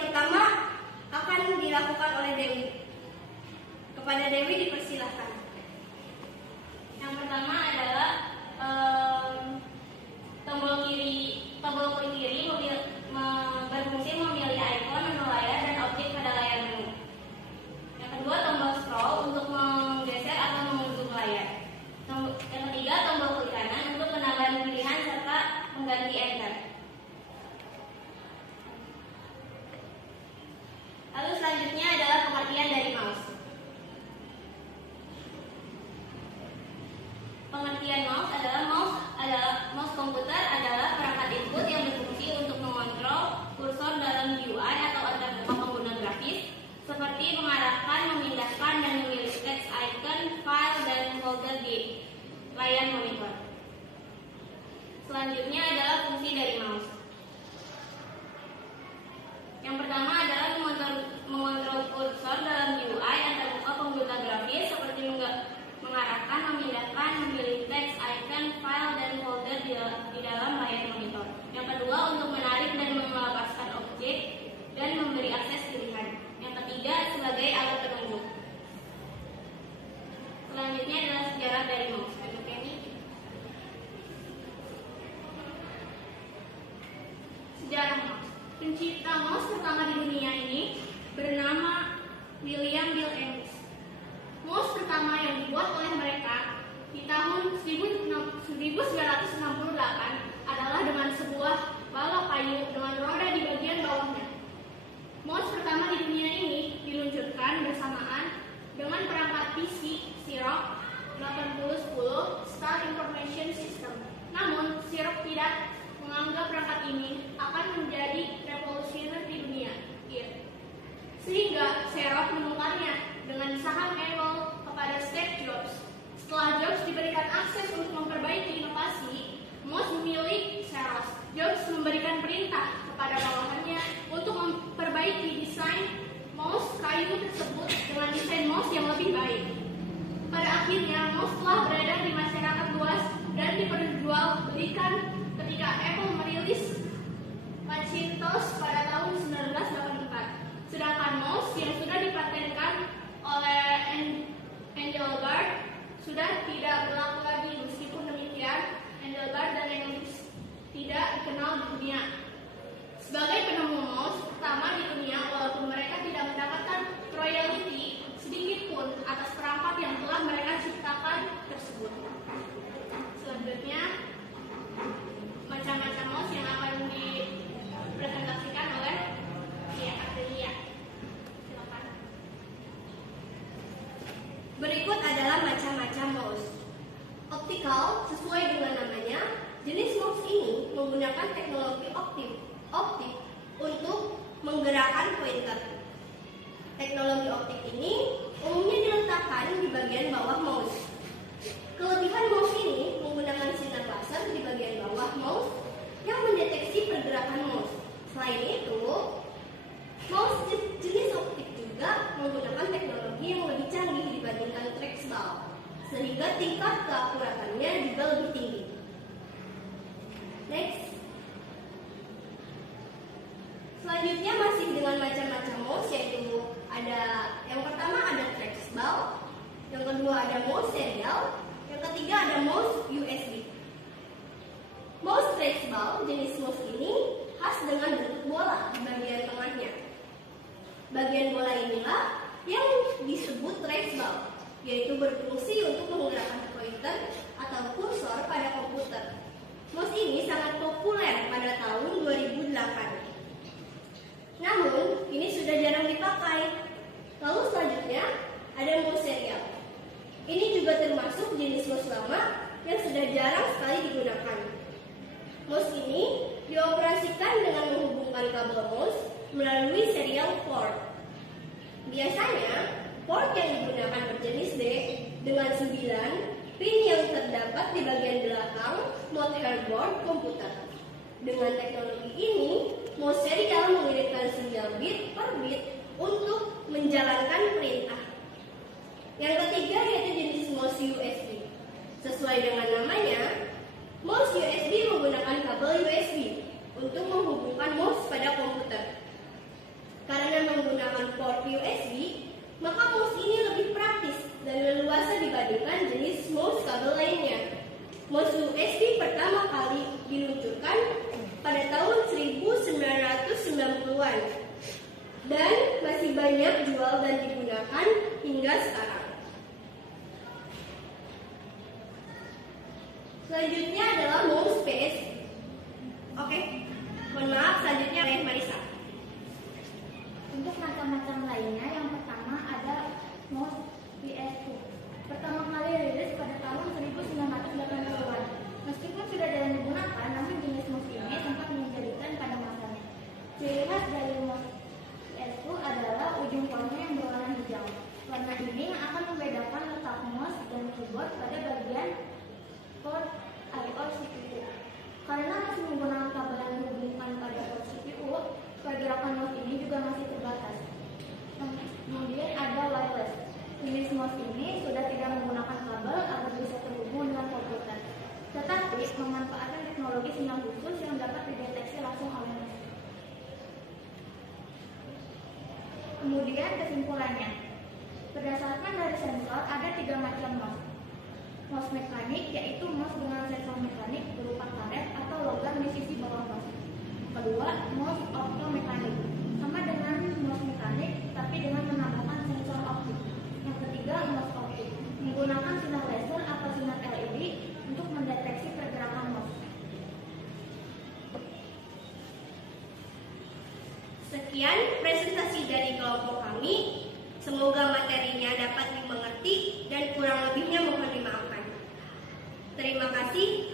yang pertama akan dilakukan oleh Dewi. Kepada Dewi dipersilahkan. Yang pertama adalah tombol klik kiri berfungsi memilih ikon, menu layar, dan objek pada layar menu. Yang kedua, tombol scroll untuk menggeser atau mengujung layar. Yang ketiga, tombol klik kanan untuk menambah pilihan serta mengganti enter. Lalu selanjutnya adalah pengertian dari mouse. Pengertian mouse adalah mouse komputer adalah perangkat input yang berfungsi untuk mengontrol kursor dalam GUI atau organ pengguna grafis, seperti mengarahkan, memindahkan, dan memilih teks, icon, file, dan folder di layar monitor. Selanjutnya adalah fungsi dari mouse. Yang pertama adalah mengontrol kursor dalam GUI antarmuka pengguna grafis, seperti mengarahkan, memindahkan, memilih teks, icon, file, dan folder di dalam layar monitor. Yang kedua, untuk menarik dan melepaskan objek dan memberi akses pilihan. Yang ketiga, sebagai alat penunjuk. Selanjutnya adalah sejarah dari mouse. Sejarah mouse. Pencipta mouse pertama di dunia ini bernama William Bill Ames. Mouse pertama yang dibuat oleh mereka di tahun 1968 adalah dengan sebuah balok kayu dengan roda di bagian bawahnya. Mouse pertama di dunia ini diluncurkan bersamaan dengan perangkat PC Xerox 8010 Star Information System. Namun, Xerox tidak menganggap perangkat ini akan menjadi revolusioner di dunia. Sehingga Xerox menukarnya dengan saham Apple kepada Steve Jobs. Setelah Jobs diberikan akses untuk memperbaiki inovasi mouse milik Xerox, Jobs memberikan perintah kepada bawahannya untuk memperbaiki desain mouse kayu tersebut dengan desain mouse yang lebih baik. Pada akhirnya, mouse telah berada di masyarakat luas dan diperjualbelikan ketika Apple merilis Macintosh pada tahun 1984. Sedangkan mouse yang sudah dipatenkan oleh Engelbart sudah tidak berlaku lagi. Meskipun demikian, Engelbart dan English tidak dikenal di dunia sebagai penemu mouse pertama di dunia, walaupun mereka tidak mendapatkan royalti sedikit pun atas perangkat yang telah mereka ciptakan tersebut. Selanjutnya, macam-macam mouse yang akan dipresentasikan oleh Adelia. Silakan. Berikut adalah macam-macam mouse. Optikal, sesuai dengan namanya, jenis mouse ini menggunakan teknologi optik untuk menggerakkan pointer. Teknologi optik ini umumnya diletakkan di bagian bawah mouse. Kelebihan mouse ini menggunakan sinar laser di bagian bawah mouse yang mendeteksi pergerakan mouse. Selain itu, mouse jenis optik juga menggunakan teknologi yang lebih canggih dibandingkan trackball, sehingga tingkat keakuratannya juga lebih tinggi. Next. Selanjutnya masih dengan macam-macam mouse, yaitu yang pertama ada trackball, yang kedua ada mouse serial, yang ketiga ada mouse USB. Mouse trackball jenis mouse ini khas dengan bentuk bola di bagian tengahnya. Bagian bola inilah yang disebut trackball, yaitu berfungsi untuk menggerakkan pointer atau kursor pada komputer. Mouse ini sangat populer pada tahun 2008. Namun, ini sudah jarang dipakai. Lalu selanjutnya ada mouse serial. Ini juga termasuk jenis mouse lama yang sudah jarang sekali digunakan. Mouse ini dioperasikan dengan menghubungkan kabel mouse melalui serial port. Biasanya, port yang digunakan berjenis D dengan 9 pin yang terdapat di bagian belakang motherboard komputer. Dengan teknologi ini, mouse serial mengirimkan sinyal bit per bit untuk menjalankan perintah. Yang ketiga yaitu jenis mouse USB. Sesuai dengan namanya, mouse USB menggunakan kabel USB untuk menghubungkan mouse pada komputer. awal dan digunakan hingga sekarang. Selanjutnya adalah mouse space. Oke, mohon maaf, selanjutnya oleh Marisa. Untuk macam-macam lainnya, yang pertama ada mouse PS2. Pertama kali rilis pada tahun 1980-an. Meskipun sudah jarang digunakan, namun jenis mouse ini sempat menjadikan pada masanya. Ciri khas dari mouse PS2 adalah ujung poinnya yang berwarna hijau. Warna ini yang akan membedakan letak mouse dan keyboard pada bagian port I/O CPU. Karena masih menggunakan kabel yang dihubungkan pada port CPU, pergerakan mouse ini juga masih terbatas. Kemudian ada wireless. Jenis mouse ini sudah tidak menggunakan kabel agar bisa terhubung dengan komputer, tetapi memanfaatkan teknologi sinyal khusus yang dapat dideteksi langsung oleh mouse. Kemudian kesimpulannya, berdasarkan dari sensor ada 3 macam mouse. Mouse mekanik yaitu mouse dengan sensor mekanik berupa karet atau logam di sisi bawah mouse. Kedua, mouse optomekanik, sama dengan mouse mekanik tapi dengan menambahkan sensor optik. Yang ketiga, mouse optik, menggunakan sinar laser atau sinar LED untuk mendeteksi pergerakan mouse. Sekian presentasi dari kelompok kami. Semoga materinya dapat dimengerti dan kurang lebihnya mohon dimaafkan. Terima kasih.